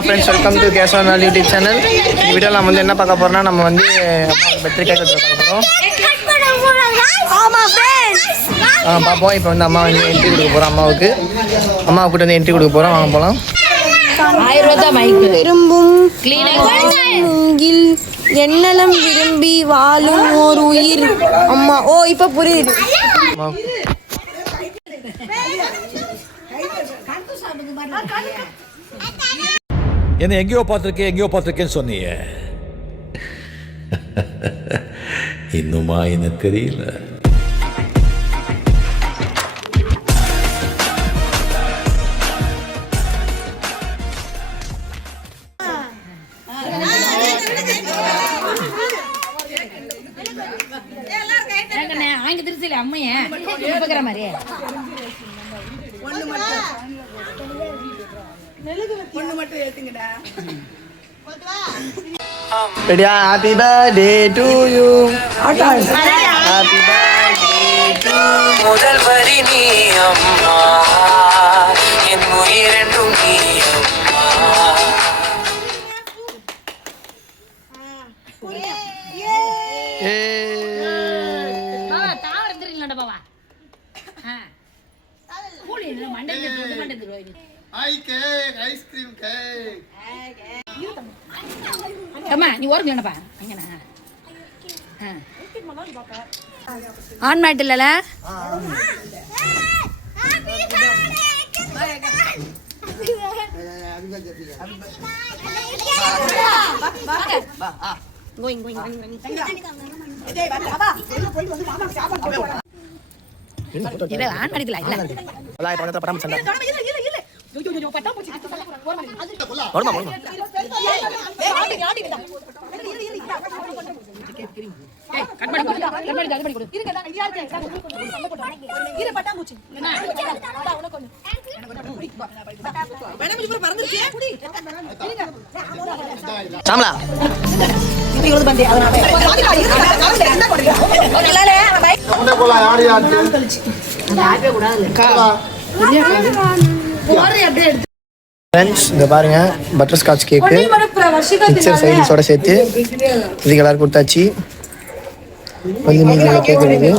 Friends, welcome to cash YouTube channel. இந்த வீடியோவில் நம்ம வந்து என்ன பார்க்க போகிறோம்னா, நம்ம வந்து பர்த்டே கேக் பார்க்க போகிறோம். பார்ப்போம். இப்போ வந்து அம்மா வந்து என்ட்ரி கொடுக்க போகிறோம். அம்மாவை கூட்டு வந்து என்ட்ரி கொடுக்க போகிறோம். வாங்க போகலாம். விரும்பும் என்னலம் விரும்பி வாழும் ஓர் உயிர் அம்மா. ஓ, இப்ப புரியுது. என்ன எங்கேயோ பார்த்துருக்கேன்னு சொன்னீங்க. இன்னுமா என்ன தெரியல. அம்மைய மாதிரி ரெடியா? Happy birthday to you. Happy birthday to முதல் வரி நீ அம்மா, என் உயிரென்றும் நீ அம்மா. நீ ஓரம் என்னப்பா ஆன் மேட் இல்லல. ஆன் அடிக்கல ஃப்ரெண்ட்ஸ், இங்கே பாருங்க, பட்டர் ஸ்காட்ச் கேக்கு மிக்சர் சைடிஸோட சேர்த்து இதுக்கு எல்லாரும் கொடுத்தாச்சு. வந்து மீன் கேக் இருக்குது.